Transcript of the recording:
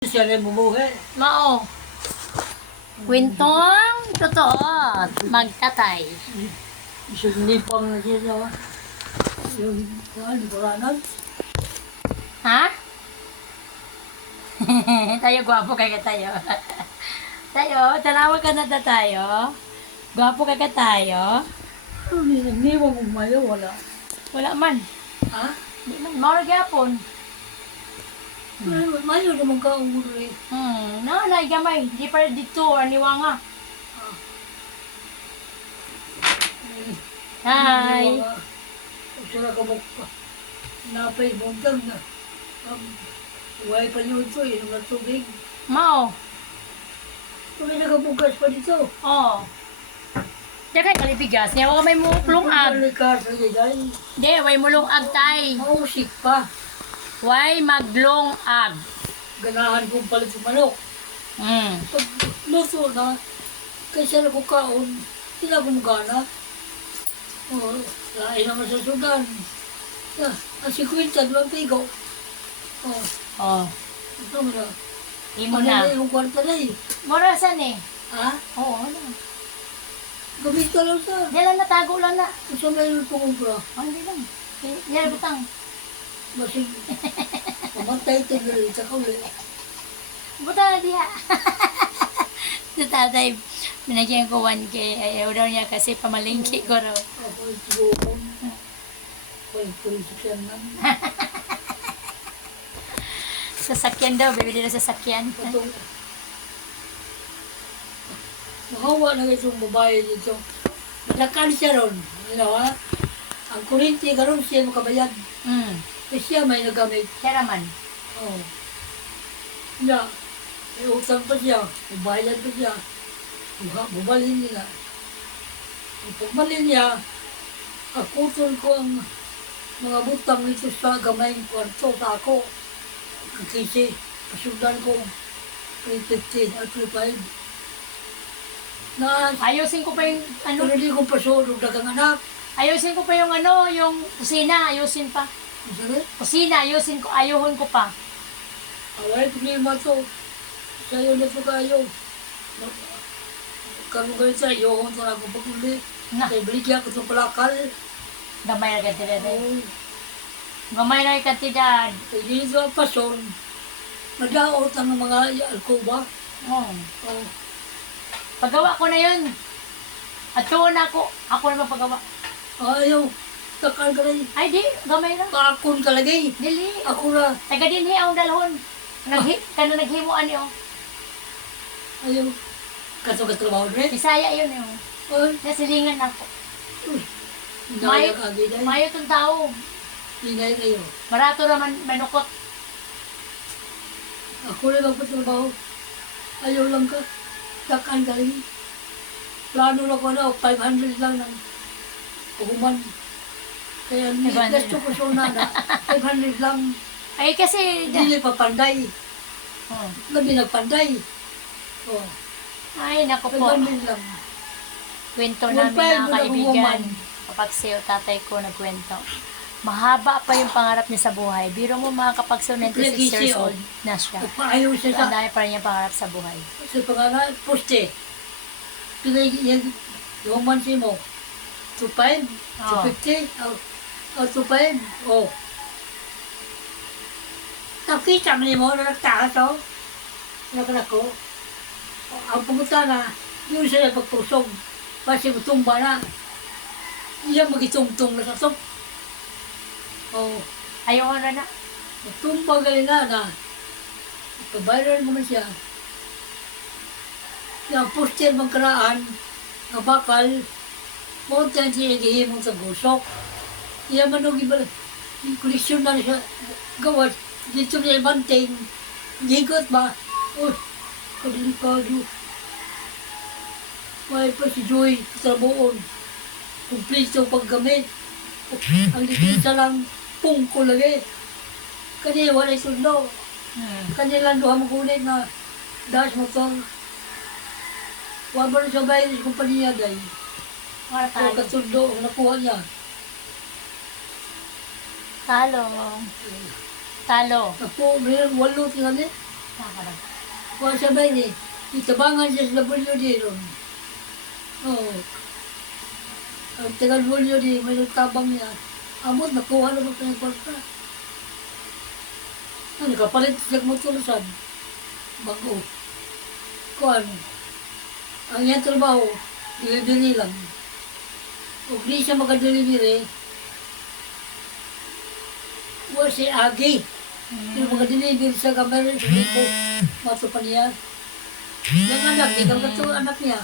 Siya rin bumuhi. Mao. Kwentong totoo. Magtatay. Isang nipang na siya sa yung ah, liberanan. Ha? tayo gwapo kaya tayo. tayo, tanawa ka na ta tayo. Gwapo ka ka tayo. Ano ni nagniwang umayo, wala. Wala man. Ha? Di man. Mao gyapon. Mayo, mayo naman ka umulo eh. Hmm, na na gamay. Di pa dito aniwa nga. Hi. Sura ka mo napay buntag na. Um, Huwag pa niyo ito, inom na tubig. Mao. Kung may nagabukas pa dito. Oh. Diya kay kalibigas niya. Wala may mulungag. Balikas na dyan. Di, way mulungag tay. Mausik pa. Way maglungag. Ganahan kong palit sa manok. Hmm. Pag luto na, kaysa na ko kaon, hindi na gumagana. Oh, lain naman sa sudan. Yeah, ang si Quinta, di ba pigo? Oh, ito mo na. Imo Ano na. na yung kwarta na eh. Mora san eh. Ha? Oo, ano. Gamit ka lang sa. Di lang natago lang na. Saan may yung pumumpra, Oh, hindi lang. Yan butang. Basig. Ito na rin sa kauli. Butang na diha. Sa tatay, binagyan ko 1K. Ayaw daw niya kasi pamalingki ko raw. Ako yung tulisyan lang. Sasakyan daw, bibili na sasakyan. Ito. Nahawa na itong babae dito. Malakan siya ron. Ano? Ang kurinti karon siya makabayad. Hmm. Eh siya may nagamit. Siya naman. Oh. Niya. May utang pa siya. Ubayad pa siya. Buha, bubalhin nila. Ang pagbalhin niya, akutol ko ang mga butang nito sa gamay ng kwarto sa ako. Kasi, pasundan ko 315 at 35. Na, Ayusin ko pa yung ano, ano, hindi ko pasunod dagang anak. ayusin ko pa yung ano, yung kusina, ayusin pa. Sabi, Kusina, ayusin ko, ayuhon ko pa. away problema to. Sa'yo na ito kayo. Kamu kayo sa iyo, kung ito na akong paguli. Na, Kaya baligyan ko itong palakal. gamay na kantidad. Oh, Gamay na kantidad. Dito ang pason. Madaot ang mga alkoba. Oh. Oh, Pagawa ko na yun. At tuon ako. Ako naman pagawa. ayaw. Takal ka rin. Ay di, gamay na. Kaakon ka lagi. Dili. Ako na. Taga din hi ang dalhon. Naghi, kano naghimuan niyo. Ayaw. Kato ka trabaho rin. Bisaya yun yun. Ay, Nasilingan ako. Inaya ka agad ay. Mayo tong tao. Inaya kayo. Barato naman manukot. Ako na magpatrabaho. Ayaw lang ka. Takan ka rin. Plano na ko na, 500 lang ng puhuman. Kaya 500. gusto ko una na, 500 lang. Ay kasi, Hindi pa panday. oh. Gabi nagpanday. Oh, ay nako po. 500 lang. Kwento namin mga kaibigan. Kapag si tatay ko nagkwento. Mahaba pa yung pangarap niya sa buhay. Biro mo mga kapag so 96 years old na siya. Paayaw siya sa, Ang dami pa rin yung pangarap sa buhay. sa pangalan, poste. Yan, yung mansi mo. 2.5, Oo. 250, oh, oh, 2.5, oh. Nakita mo mo na nagtakas, oh. Nakanak ko. Ang pumunta na, yun sila pagtusog. Kasi tumba na. Iyan magitungtong na sa top. Oh. Ayaw na na. Tumpa galing na na. Pabayran mo man siya. Yung poster magkaraan, nga bakal, mountain siya gihimong sa gusok. Iya man nung iba, yung koleksyon na siya gawas. Dito niya ibanting, gigot ba? Uy, kadelikado. May pa si Joy sa buon. Kumplito paggamit. Ang likita lang, pungko lagi. Kani wala sundo. Hmm. Kanila duha mo kulit na dash motor. Wa ba sa bayan sa kumpanya day. Mga O talo. kasundo ang nakuha niya. Talo. Talo. Napo, mayroon walo tingali. Nakakarag. Kung sabay ni, itabangan siya sa WD ron. Oo. Ang tagal WD, may nagtabang niya. Amot, nakuha na ba kanyang kwarta? Ano, kapalit siya motulusan. Bago. Kuan. Ang iyang trabaho, delivery lang. Kung di siya makadelivery, wala si Agi. Yung mga delivery sa kamera, hindi ko matupan niya. Yung anak, di ka anak niya.